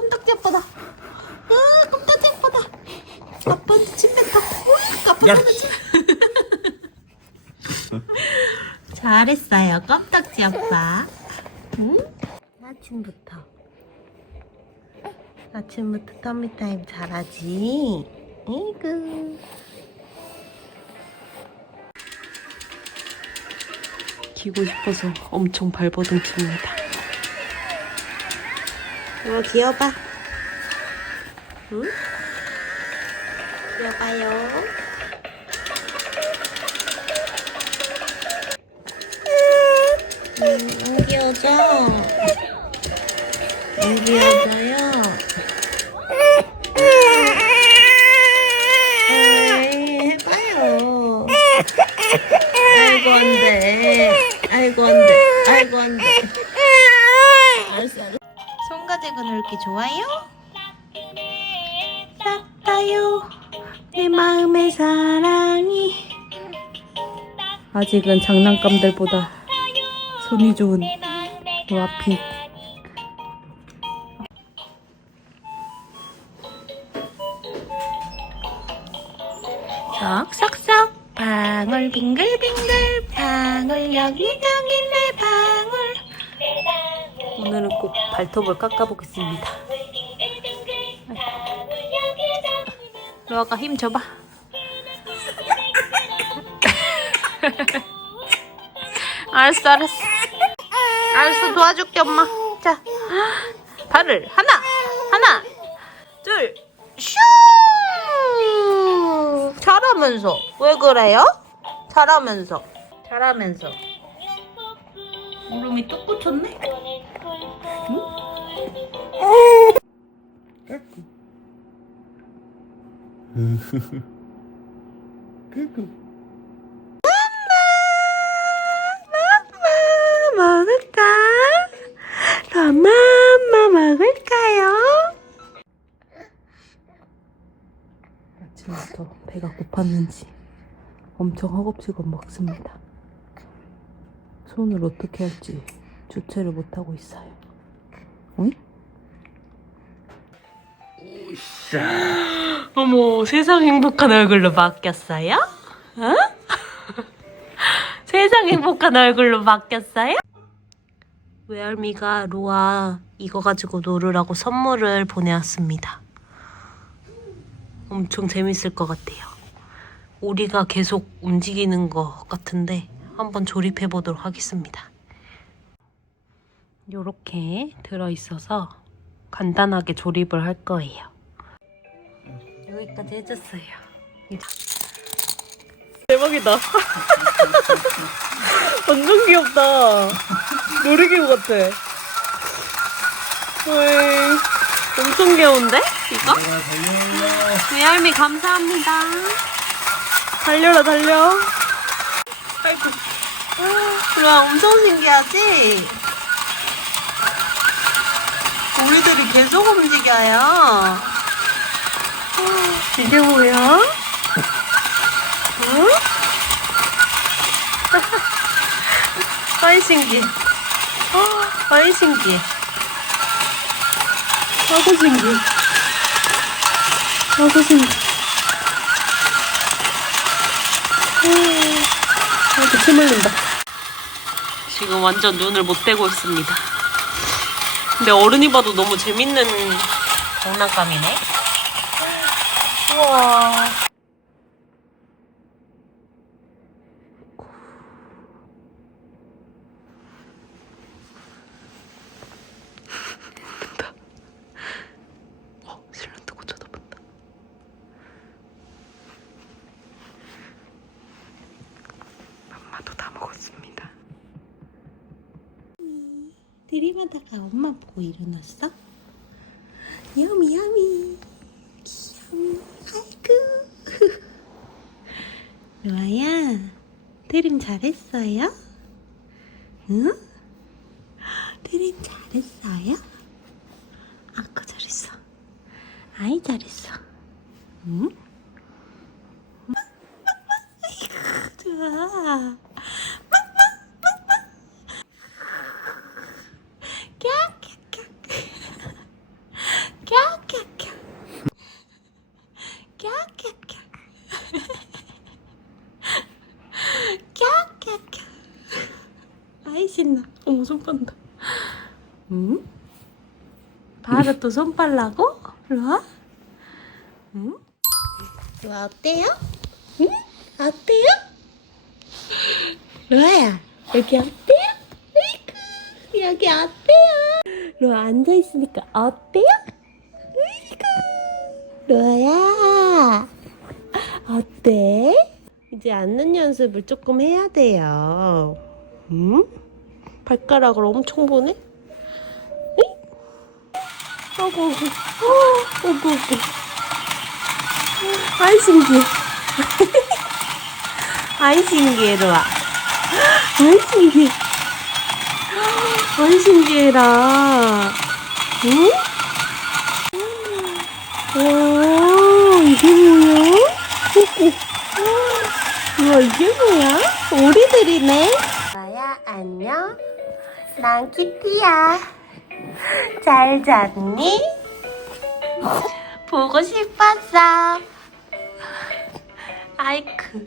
깜짝이야 아빠다. 아 깜짝이야 아빠다. 아빠한테 침 뱉어. 으악, 아빠 야. 손에 침. 잘했어요 깜짝지 아빠. 응? 아침부터. 아침부터 터미타임 잘하지. 이구. 기고 싶어서 엄청 발버둥 칩니다. 어, 귀여봐. 응? 귀여봐요. 음, 안 귀여워져. 안 귀여워져 아직은 장난감들보다 손이 좋은 와피. 쏙쏙쏙 방울 빙글빙글 방울 여기저기 내 방울 오늘은 꼭 발톱을 깎아보겠습니다. 로아가 힘 줘봐. 알았어, 알았어. 알았어, 도와줄게, 엄마. 자, 발을 하나, 하나, 둘, 슈! 잘하면서. 왜 그래요? 잘하면서. 잘하면서. 무릎이 뚝 붙였네? 먹을까? 엄마 먹을까요? 아침부터 배가 고팠는지 엄청 허겁지겁 먹습니다. 손을 어떻게 할지 주체를 못하고 있어요. 응? 어머, 세상 행복한 얼굴로 바뀌었어요? 어? 세상 행복한 얼굴로 바뀌었어요? 외할미가 로아 이거 가지고 놀으라고 선물을 보내왔습니다. 엄청 재밌을 것 같아요. 오리가 계속 움직이는 것 같은데 한번 조립해 보도록 하겠습니다. 이렇게 들어있어서 간단하게 조립을 할 거예요. 여기까지 해줬어요. 대박이다. 완전 귀엽다. 놀이기구 같아. 어이, 엄청 귀여운데? 이거? 외할미 감사합니다. 달려라 달려. 아이고. 그럼 엄청 신기하지? 우리들이 계속 움직여요. 이게 뭐야? 응? 아이 신기해. 아이 신기해. 아고 신기. 아고 신기. 아이고 침 흘린다. 지금 완전 눈을 못 떼고 있습니다. 근데 어른이 봐도 너무 재밌는 장난감이네. 우와. 어, 실눈 뜨고 쳐다본다. 엄마도 다 먹었습니다. 들이마다가 엄마 보고 일어났어? 야미 야미 귀여워 아이고 로아야 드림 잘했어요? 응? 드림 잘했어요? 아까 잘했어 아이 잘했어 응? 좋아 손빨다. 응? 바로 또 손 빨라고? 로아? 응? 로아 어때요? 응? 어때요? 로아야 여기 어때요? 으이구 여기 어때요? 로아 앉아 있으니까 어때요? 으이구 로아야 어때? 이제 앉는 연습을 조금 해야 돼요 응? 발가락을 엄청 보네? 응? 아이고 아이고 아이고 아이고 아이 신기해 아이 신기해 로아 아이 신기해 아이 신기해라 응? 와 이게 뭐야? 우와 이게 뭐야? 오리들이네 난 키티야 잘 잤니? 보고 싶었어 아이크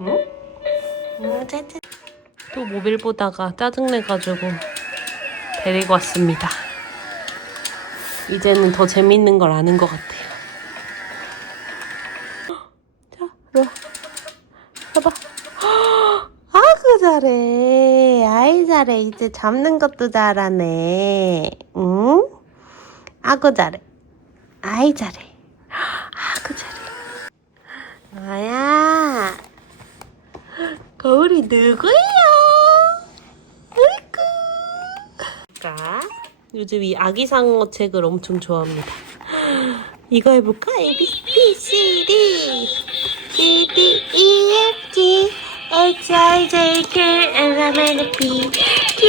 응? 응. 또 모빌 보다가 짜증내가지고 데리고 왔습니다. 이제는 더 재밌는 걸 아는 것 같아요. 자, 이리 와. 봐봐. 아그 잘해. 아이 잘해. 이제 잡는 것도 잘하네. 응? 아그 잘해. 아이 잘해. 아그 잘해. 아야. 거울이 누구예요? 으이구. 까 요즘 이 아기상어 책을 엄청 좋아합니다. 이거 해볼까? A, B, B, C, D. C, D, E, F, G, H, I, J, K, L, M, N, P,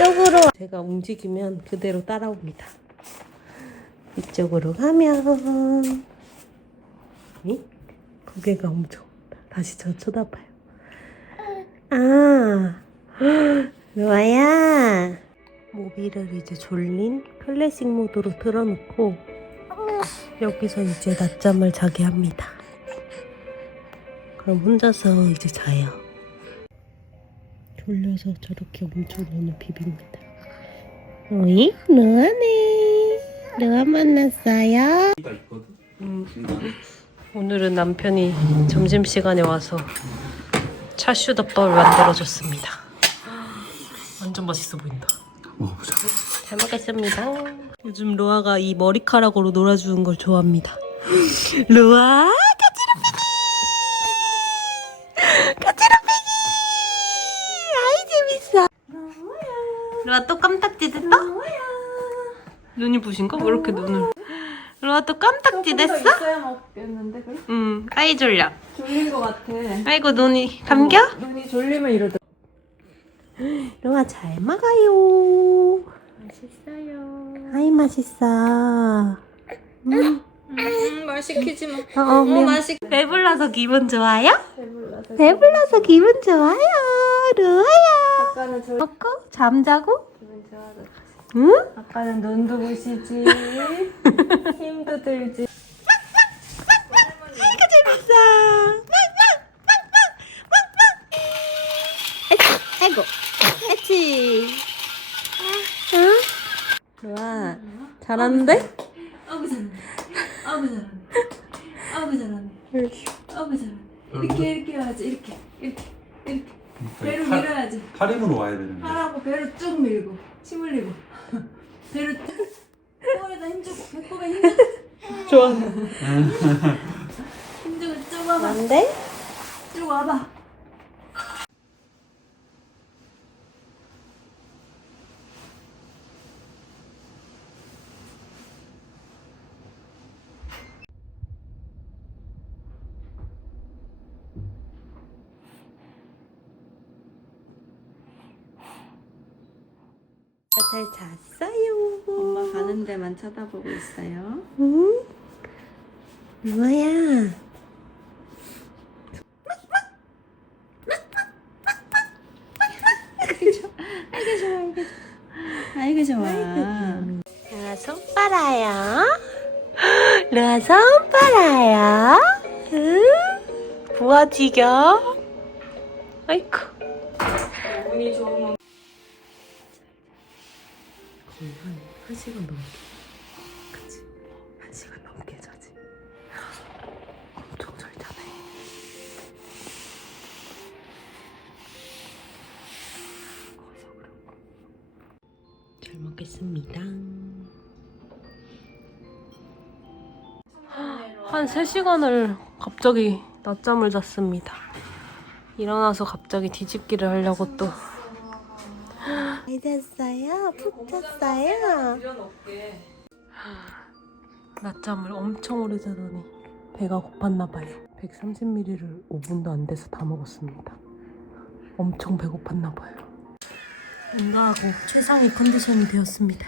이쪽으로. 제가 움직이면 그대로 따라옵니다. 이쪽으로 가면. 이? 고개가 엄청. 다시 저 쳐다봐요. 아, 로아야. 모비를 이제 졸린 클래식 모드로 틀어놓고 여기서 이제 낮잠을 자게 합니다. 그럼 혼자서 이제 자요. 졸려서 저렇게 엄청 눈을 비빕니다. 어이? 로아네. 로아 만났어요? 음, 오늘은 남편이 점심시간에 와서 차슈덮밥을 만들어줬습니다. 완전 맛있어 보인다. 먹어보자. 잘 먹겠습니다. 요즘 로아가 이 머리카락으로 놀아주는 걸 좋아합니다. 로아, 로아 또 깜딱지 됐어? 눈이 부신가? 왜 이렇게 눈을. 로아 또 깜딱지 됐어? 있어야 먹겠는데 그래? 응, 아이 졸려. 졸린 것 같아. 아이고, 눈이 감겨? 눈이 졸리면 이러더. 로아 잘 먹어요. 맛있어요. 아이, 맛있어. 음. 음, 말 시키지 마. 어, 어, 미안. 맛있. 배불러서 기분 좋아요? 배불러서. 배불러서 기분 좋아요. 루아야. 아까는 졸. 먹고 잠자고? 기분 좋아서. 응? 아까는 눈도 부시지. 힘도 들지. 아이고 재밌어. 아이고, 그치. 응? 루아 잘하는데? 아구 잘하네. 아구 잘하네. 아구 잘하네. 아구 잘하네. 이렇게 이렇게 해야지. 이렇게 이렇게 이렇게. 배를 팔- 힘으로 와야 되는데. 팔하고 배를 쭉 밀고 침 흘리고 배를 쭉 코에다 힘주고 배꼽에 힘주고 좋아. 힘주고 쭉 와봐. 안 돼? 쭉 와봐. 데만 쳐다보고 있어요. 응? 루아야. 아이고 좋아. 루아 손 빨아요. 루아 손 빨아요. 응? 부어지겨. 아이쿠. 운이 좋은 놈. 거의 한, 한 시간 넘게. 잘 먹겠습니다. 한 3시간을 갑자기 낮잠을 잤습니다. 일어나서 갑자기 뒤집기를 하려고 또. 잘 잤어요? 푹 잤어요? 낮잠을 엄청 오래 자더니 배가 고팠나 봐요. 130ml를 5분도 안 돼서 다 먹었습니다. 엄청 배고팠나 봐요. 응가하고 최상의 컨디션이 되었습니다.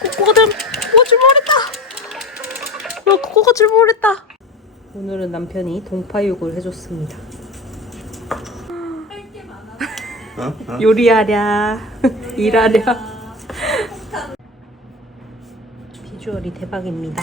꼬꼬가 들 꼬꼬가 출몰했다. 어, 꼬꼬가 출몰했다. 오늘은 남편이 동파육을 해줬습니다. 요리하랴, 일하랴. 비주얼이 대박입니다.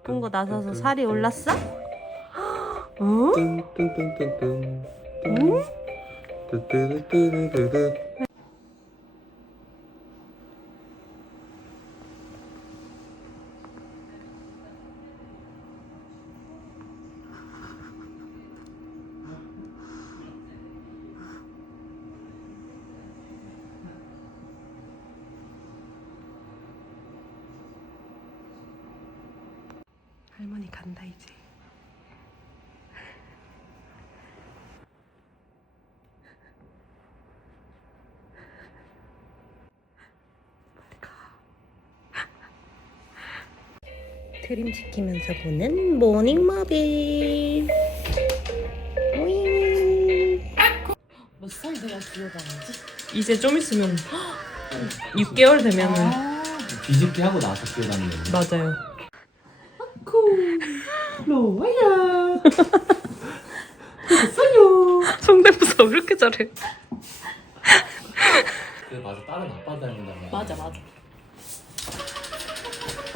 아픈 거 나서서 살이 올랐어? 응? 뚱뚱뚱뚱뚱. 뚱. 뚜뚜루뚜루루루. 할머니 간다 이제. 트림 시키면서 보는 모닝머비. 오잉. 몇살 돼야 기어다니지? 이제 좀 있으면 6개월 되면은 뒤집기 하고 나서 뛰어다니는 거. 맞아요. 로아야 성대모사 왜 이렇게 잘해? 그래 맞아 다른 아빠 말이야. 맞아 맞아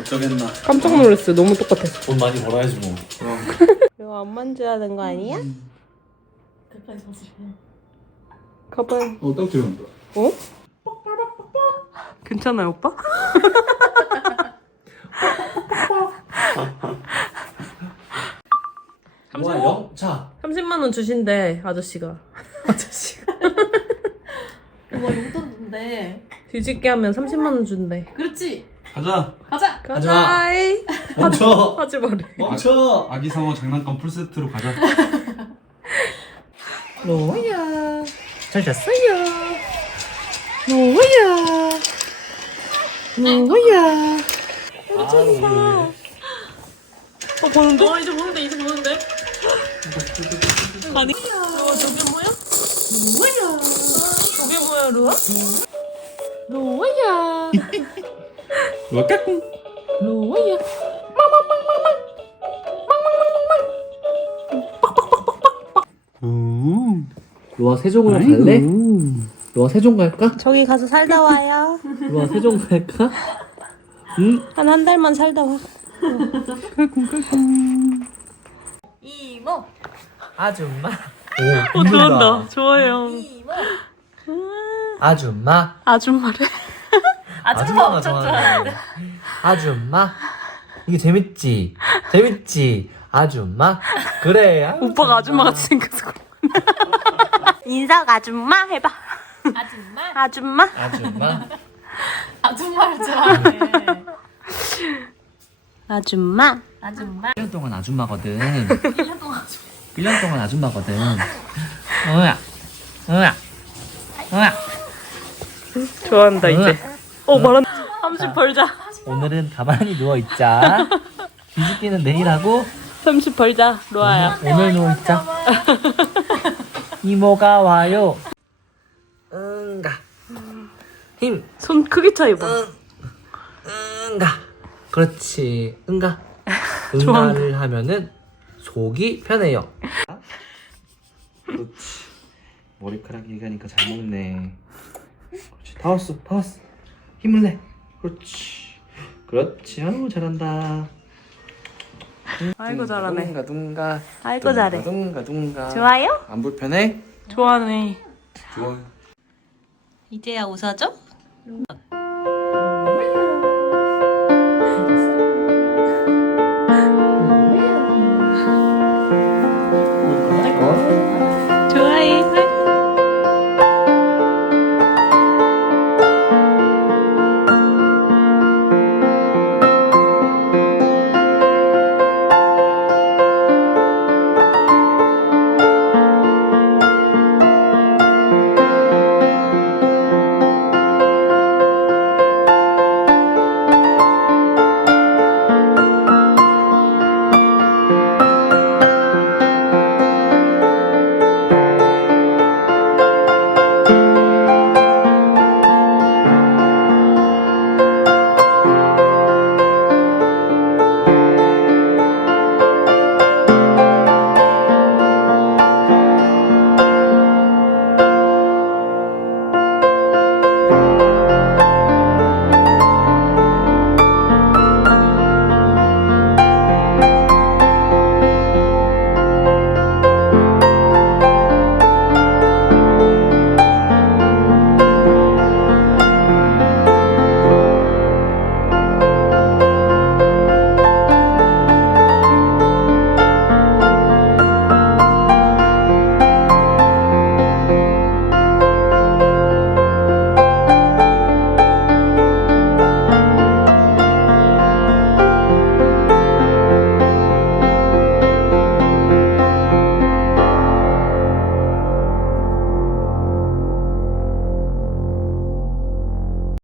어쩌겠나. 깜짝 놀랐어요. 너무 똑같아서. 돈 많이 벌어야지 뭐. 이거 안 만져야 거 아니야? 가까이 가서 가봐요. 어 떡지른다. 어? 괜찮아요, 오빠? 뭐야 영차. 30만 원 주신대 아저씨가. 아저씨가. 와 용돈인데 뒤집게 하면 30만 원 준대. 그렇지 가자. 가자 가지 마. 가자이. 멈춰. 하지 말래. 멈춰. 아기 상어 장난감 풀세트로 가자. 로야. 잘 잤어요. 로야. 로야. 아, 어 보는데? 어 이제 보는데 이제 보는데. 아니. 어 저게 뭐야? 뭐야? 저게 뭐야 루아? 로아야. 로까꿍. 로아야. 음. 로아 세종으로 갈래? 로아 세종 갈까? 저기 가서 살다 와요. 로아 세종 갈까? 응? 한 한 달만 살다 와. 이모 아줌마. 어, 좋아한다. 좋아해요. 아줌마. 아줌마래. 아줌마가 좋아하는 아줌마. 이게 재밌지? 재밌지? 아줌마. 그래. 아유, 오빠가 아줌마 같이 생겨서. 그래. 인사 아줌마 해봐. 아줌마 아줌마. 아줌마. 아줌마를 좋아하네 아줌마. 아줌마 1년 동안 아줌마거든. 1년 동안 아줌마. 1년 동안 아줌마거든. 어야. 어야. 어야. 좋아한다 이제. 어 말한. 30 벌자. 오늘은 가만히 누워 있자. 뒤집기는 내일 하고 30 벌자. 로아야. 오늘 누워 있자. 이모가 와요. 응가. 힘. 손 크기 차이 봐. 응가. 그렇지. 응가. 응가를 하면은 속이 편해요. 그렇지. 머리카락 얘기하니까 잘 먹네. 그렇지. 다 왔어. 다 왔어. 힘을 내. 그렇지. 그렇지. 아유 잘한다. 아이고 잘하네. 둥가 둥가. 아이고 잘해. 둥가 둥가. 좋아요? 안 불편해? 좋아하네. 좋아. 이제야 웃어줘?